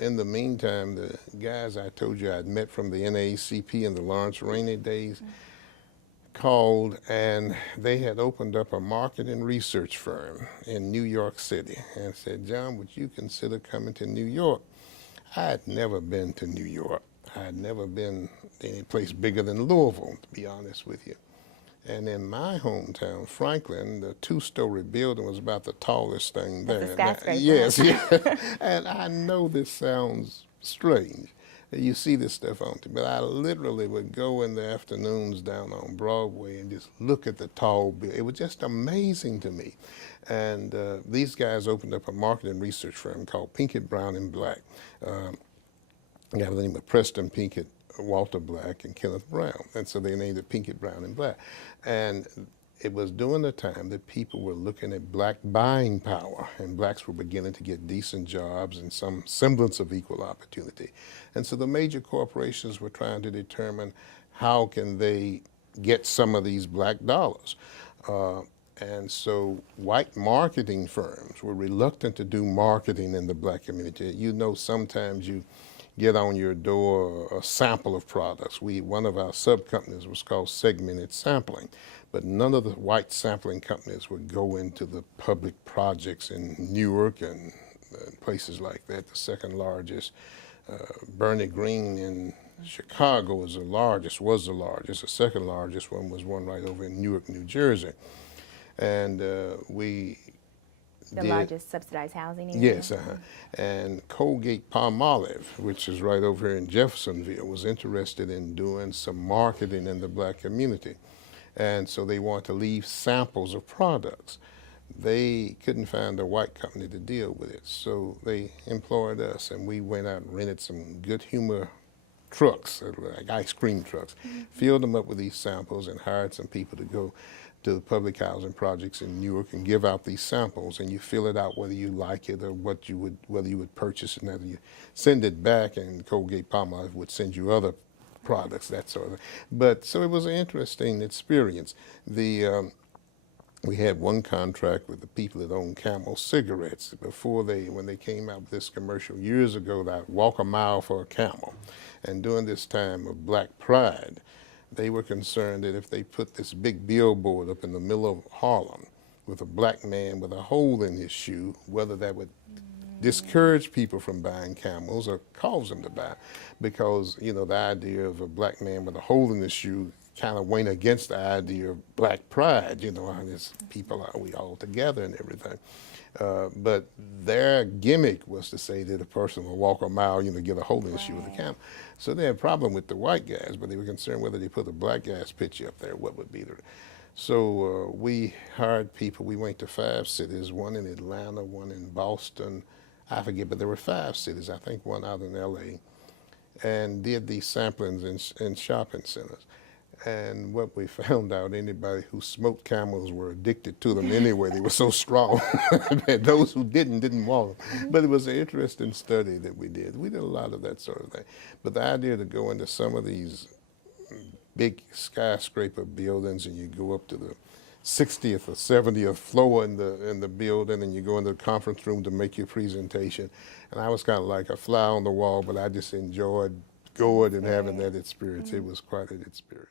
In the meantime, the guys I told you I'd met from the NAACP in the Lawrence Rainey days called, and they had opened up a market and research firm in New York City and said, John, would you consider coming to New York? I had never been to New York. I had never been any place bigger than Louisville, to be honest with you. And in my hometown, Franklin, the two-story building was about the tallest thing there. That's a skyscraper. Yes, yes. And I know this sounds strange. You see this stuff on TV, but I literally would go in the afternoons down on Broadway and just look at the tall building. It was just amazing to me. And these guys opened up a marketing research firm called Pinkett Brown and Black. Got the name of Preston Pinkett, Walter Black, and Kenneth Brown. And so they named it Pinkett Brown and Black. And it was during the time that people were looking at black buying power, and blacks were beginning to get decent jobs and some semblance of equal opportunity. And so the major corporations were trying to determine how can they get some of these black dollars. And so white marketing firms were reluctant to do marketing in the black community. You know, sometimes you get on your door a sample of products. One of our sub-companies was called segmented sampling, but none of the white sampling companies would go into the public projects in Newark and places like that. The second largest, Bernie Green in Chicago was the largest. The second largest one was one right over in Newark, New Jersey. And the largest subsidized housing area? Yes, and Colgate-Palmolive, which is right over here in Jeffersonville, was interested in doing some marketing in the black community. And so they want to leave samples of products. They couldn't find a white company to deal with it, so they employed us, and we went out and rented some good humor trucks, like ice cream trucks, filled them up with these samples and hired some people to go to the public housing projects in Newark and give out these samples, and you fill it out whether you like it or whether you would purchase it, and then you send it back, and Colgate-Palmolive would send you other products, that sort of thing. But so it was an interesting experience. We had one contract with the people that owned Camel cigarettes when they came out with this commercial years ago, that walk a mile for a camel. And during this time of Black Pride, they were concerned that if they put this big billboard up in the middle of Harlem with a black man with a hole in his shoe, whether that would discourage people from buying Camels or cause them to buy. Because, you know, the idea of a black man with a hole in his shoe kind of went against the idea of Black Pride, you know, how these people are, we all together and everything. But their gimmick was to say that a person will walk a mile, you know, get a hole in his shoe with a camel. So they had a problem with the white guys, but they were concerned whether they put a black guy's picture up there, what would be the... So we hired people. We went to 5 cities, one in Atlanta, one in Boston, I forget, but there were 5 cities, I think one out in LA, and did these samplings in shopping centers. And what we found out, anybody who smoked Camels were addicted to them anyway. They were so strong. And those who didn't want them. But it was an interesting study that we did. We did a lot of that sort of thing. But the idea to go into some of these big skyscraper buildings and you go up to the 60th or 70th floor in the building, and you go into the conference room to make your presentation. And I was kind of like a fly on the wall, but I just enjoyed going and having that experience. It was quite an experience.